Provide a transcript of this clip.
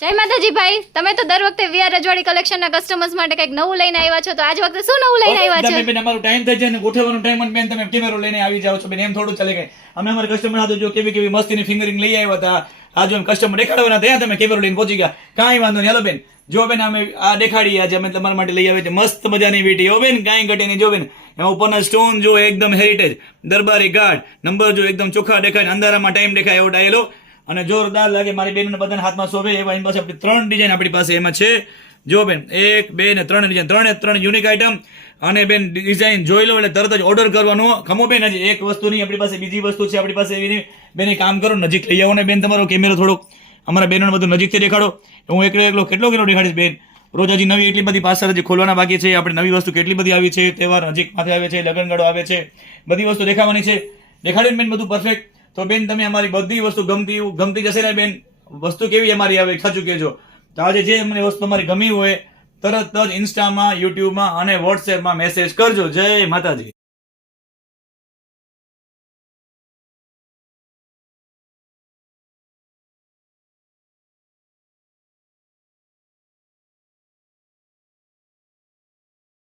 જય માતાજી ભાઈ, તમે તો દર વખતે વીઆર રજવાડી કલેક્શનના કસ્ટમર્સ માટે કંઈક નવું લઈને આવ્યા છો, તો આજ વખતે શું નવું લઈને આવ્યા છો? તમે બેન અમારો ટાઈમ થઈ જાય ને ગોઠવવાનો ટાઈમ અને બેન તમે કેમેરો લઈને આવી જાવ છો બેન, એમ થોડું ચાલે કઈ. અમે અમારા કસ્ટમર સાથે જો કેવી કેવી મસ્તીની ફિંગરિંગ લઈ આવ્યા હતા, આ જો કસ્ટમર દેખાડવાના ત્યાં તમે કેમેરો લઈને પહોંચી ગયા, કાંઈ વાંધો નહીં. હાલો બેન, જો બેન અમે આ દેખાડી આજે અમે તમારા માટે લઈ આવ્યા છે મસ્ત મજાની વીટી. હો બેન, કાંઈ ઘટે નહીં. જો બેન, એમાં ઉપરના સ્ટોન જો એકદમ હેરિટેજ દરબારી ગાઢ, નંબર જો એકદમ ચોખ્ખા દેખાય, અંધારામાં ટાઈમ દેખાય એવો ડાયલો અને જોરદાર લાગે. મારી બેનના બધાના હાથમાં શોભે એવા એની પાસે આપણી 3 ડિઝાઇન આપણી પાસે એમાં છે. જો બેન, 1 2 ને 3 ડિઝાઇન, 3 યુનિક આઈટમ. અને બેન ડિઝાઇન જોઈ લો એટલે તરત જ ઓર્ડર કરવાનો. ખમો બેન, હજી એક વસ્તુ નહીં આપણી પાસે, બીજી વસ્તુ છે આપણી પાસે એવી નહીં. બેન એક કામ કરો, નજીક લઈ આવો ને બેન, તમારો કેમેરો થોડોક અમારા બેનોને બધું નજીકથી દેખાડો. હું એકલો કેટલો કિલો દેખાડીશ બેન. રોજ હજી નવી એટલી બધી પાર્સલ હજી ખોલવાના બાકી છે. આપણે નવી વસ્તુ કેટલી બધી આવી છે, તહેવાર નજીક માથે આવે છે, લગ્નગાળો આવે છે, બધી વસ્તુ દેખાવાની છે. દેખાડીને બેન બધું પરફેક્ટ. તો બેન તમે અમારી બધી વસ્તુ ગમતી જશે ને બેન. વસ્તુ કેવી અમારી આવે સાચું કહેજો. તો આજે જે અમને વસ્તુ તમારી ગમી હોય તરત જ ઇન્સ્ટામાં, યુટ્યુબમાં અને વોટ્સએપમાં મેસેજ કરજો. જય માતાજી.